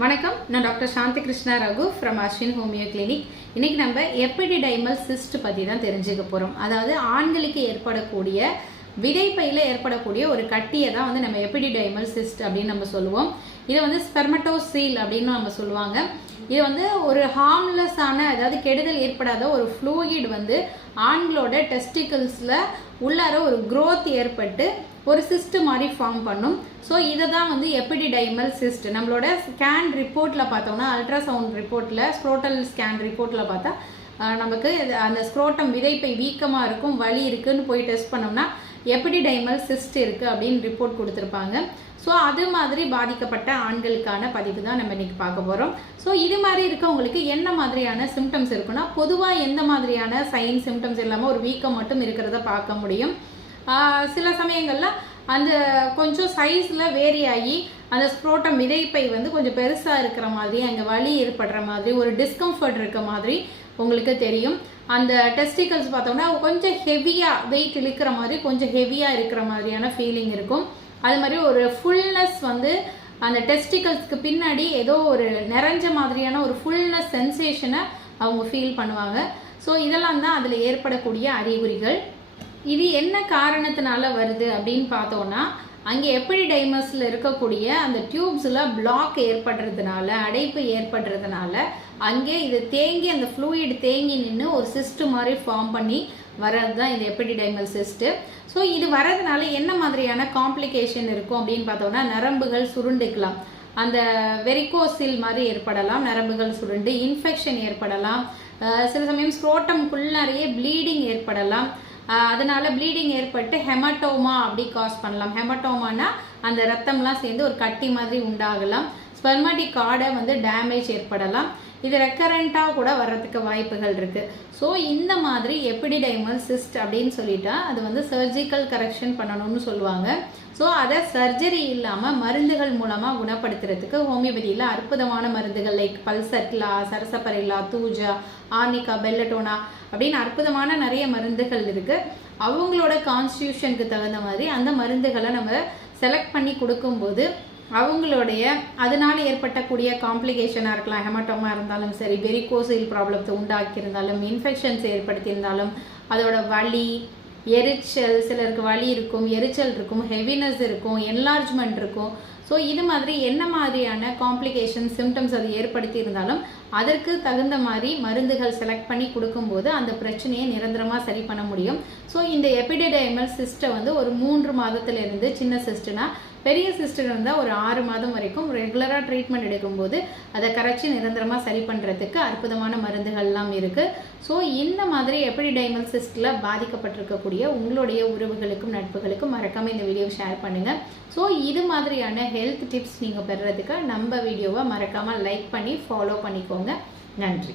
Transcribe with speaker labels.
Speaker 1: வணக்கம். நான் doctor Shanthi Krishna Raghu from Ashwin homeo clinic இன்னைக்கு நம்ம எப்பிடிடைமல் சிஸ்ட் பற்றி தான் தெரிஞ்சுக்க போகிறோம் அதாவது ஆண்களுக்கு ஏற்படக்கூடிய விதைப்பையில் ஏற்படக்கூடிய ஒரு கட்டியை தான் வந்து நம்ம எப்பிடிடைமல் சிஸ்ட் அப்படின்னு நம்ம சொல்லுவோம். இதை வந்து ஸ்பெர்மட்டோசீல் அப்படின்னு நம்ம சொல்லுவாங்க. இது வந்து ஒரு ஹார்ம்லெஸ்ஸான அதாவது கெடுதல் ஏற்படாத ஒரு ஃப்ளூயிட் வந்து ஆண்களோட டெஸ்டிகல்ஸில் உள்ளார ஒரு க்ரோத் ஏற்பட்டு ஒரு சிஸ்ட் மாதிரி ஃபார்ம் பண்ணும். ஸோ இதை தான் வந்து எப்பிடிடைமல் சிஸ்ட் நம்மளோட ஸ்கேன் ரிப்போர்ட்டில் பார்த்தோம்னா அல்ட்ராசவுண்ட் ரிப்போர்ட்டில் ஸ்க்ரோட்டல் ஸ்கேன் ரிப்போர்ட்டில் பார்த்தா நமக்கு அந்த ஸ்க்ரோட்டம் விதைப்பை வீக்கமாக இருக்கும் வலி இருக்குன்னு போய் டெஸ்ட் பண்ணோம்னா எப்பிடிடைமல் சிஸ்ட் இருக்குது அப்படின்னு ரிப்போர்ட் கொடுத்துருப்பாங்க. ஸோ அது மாதிரி பாதிக்கப்பட்ட ஆண்களுக்கான பதிவு தான் நம்ம இன்றைக்கி பார்க்க போகிறோம் ஸோ இது மாதிரி இருக்கவங்களுக்கு என்ன மாதிரியான சிம்டம்ஸ் இருக்குன்னா பொதுவாக எந்த மாதிரியான சைன் சிம்டம்ஸ் இல்லாமல் ஒரு வீக்கம் மட்டும் இருக்கிறத பார்க்க முடியும். சில சமயங்களில் அந்த கொஞ்சம் சைஸில் வேரி ஆகி அந்த ஸ்ப்ரோட்டம் விதைப்பை வந்து கொஞ்சம் பெருசாக இருக்கிற மாதிரி அங்கே வலி ஏற்படுற மாதிரி ஒரு டிஸ்கம்ஃபர்ட் இருக்க மாதிரி உங்களுக்கு தெரியும். அந்த டெஸ்டிகல்ஸ் பார்த்தோம்னா கொஞ்சம் ஹெவியாக வெயிட் இழுக்கிற மாதிரி கொஞ்சம் ஹெவியாக இருக்கிற மாதிரியான ஃபீலிங் இருக்கும். அது மாதிரி ஒரு ஃபுல்னஸ் வந்து அந்த டெஸ்டிகல்ஸ்க்கு பின்னாடி ஏதோ ஒரு நிறைஞ்ச மாதிரியான ஒரு ஃபுல்னஸ் சென்சேஷனை அவங்க ஃபீல் பண்ணுவாங்க. ஸோ இதெல்லாம் தான் அதில் ஏற்படக்கூடிய அறிகுறிகள். இது என்ன காரணத்தினால வருது அப்படின்னு பார்த்தோம்னா அங்கே எப்படி டைமஸில் இருக்கக்கூடிய அந்த டியூப்ஸில் பிளாக் ஏற்படுறதுனால அடைப்பு ஏற்படுறதுனால அங்கே இது தேங்கி அந்த ஃப்ளூயிட் தேங்கி நின்று ஒரு சிஸ்ட் மாதிரி ஃபார்ம் பண்ணி வர்றது தான் இது எப்பிடிடைமல் சிஸ்ட்டு ஸோ இது வர்றதுனால என்ன மாதிரியான காம்ப்ளிகேஷன் இருக்கும் அப்படின்னு பார்த்தோம்னா நரம்புகள் சுருண்டுக்கலாம். அந்த வெரிகோசில் மாதிரி ஏற்படலாம் நரம்புகள் சுருண்டு இன்ஃபெக்ஷன் ஏற்படலாம். சில சமயம் ஸ்க்ரோட்டம்குள்ளாரையே ப்ளீடிங் ஏற்படலாம். அதனால ப்ளீடிங் ஏற்பட்டு ஹெமட்டோமா அப்படி காஸ் பண்ணலாம். ஹெமட்டோமானா அந்த ரத்தம்லாம் சேர்ந்து ஒரு கட்டி மாதிரி உண்டாகலாம். ஸ்பெர்மாட்டிக் கார்டை வந்து டேமேஜ் ஏற்படலாம். இது ரெக்கரண்ட்டாக கூட வர்றதுக்கு வாய்ப்புகள் இருக்குது ஸோ இந்த மாதிரி எப்பிடிடைமல் சிஸ்ட் அப்படின்னு சொல்லிட்டா அது வந்து சர்ஜிக்கல் கரெக்ஷன் பண்ணணும்னு சொல்லுவாங்க. ஸோ அதை சர்ஜரி இல்லாமல் மருந்துகள் மூலமாக குணப்படுத்துறதுக்கு ஹோமியோபதியில் அற்புதமான மருந்துகள் லைக் பல்சட்லா சரசப்பரில்லா தூஜா ஆர்னிகா பெல்லட்டோனா அப்படின்னு அற்புதமான நிறைய மருந்துகள் இருக்குது அவங்களோட கான்ஸ்டியூஷனுக்கு தகுந்த மாதிரி அந்த மருந்துகளை நம்ம செலக்ட் பண்ணி கொடுக்கும்போது அவங்களுடைய அதனால் ஏற்பட்டக்கூடிய காம்ப்ளிகேஷனாக இருக்கலாம் ஹெமட்டோமா இருந்தாலும் சரி வெரிகோசில் ப்ராப்ளத்தை உண்டாக்கியிருந்தாலும் இன்ஃபெக்ஷன்ஸ் ஏற்படுத்தியிருந்தாலும் அதோட வலி எரிச்சல் சிலருக்கு வலி இருக்கும் எரிச்சல் இருக்கும் ஹெவினஸ் இருக்கும் என்லார்ஜ்மெண்ட் இருக்கும். ஸோ இது மாதிரி என்ன மாதிரியான காம்ப்ளிகேஷன் சிம்டம்ஸ் அது ஏற்படுத்தி இருந்தாலும் அதற்கு தகுந்த மாதிரி மருந்துகள் செலக்ட் பண்ணி கொடுக்கும்போது அந்த பிரச்சனையை நிரந்தரமாக சரி பண்ண முடியும். ஸோ இந்த எபிடிடைமல் சிஸ்டம் வந்து ஒரு மூன்று மாதத்துலேருந்து சின்ன சிஸ்ட்னா பெரிய சிஸ்டர் இருந்தால் ஒரு ஆறு மாதம் வரைக்கும் ரெகுலராக ட்ரீட்மெண்ட் எடுக்கும்போது அதை கரைச்சி நிரந்தரமாக சரி பண்ணுறதுக்கு அற்புதமான மருந்துகள்லாம் இருக்குது ஸோ இந்த மாதிரி எபிடிடைமல் சிஸ்டில் பாதிக்கப்பட்டிருக்கக்கூடிய உங்களுடைய உறவுகளுக்கும் நட்புகளுக்கும் மறக்காமல் இந்த வீடியோவை ஷேர் பண்ணுங்கள் ஸோ இது மாதிரியான ஹெல்த் டிப்ஸ் நீங்கள் பெறுறதுக்கு நம்ம வீடியோவை மறக்காமல் லைக் பண்ணி ஃபாலோ பண்ணிக்கோங்க. நன்றி.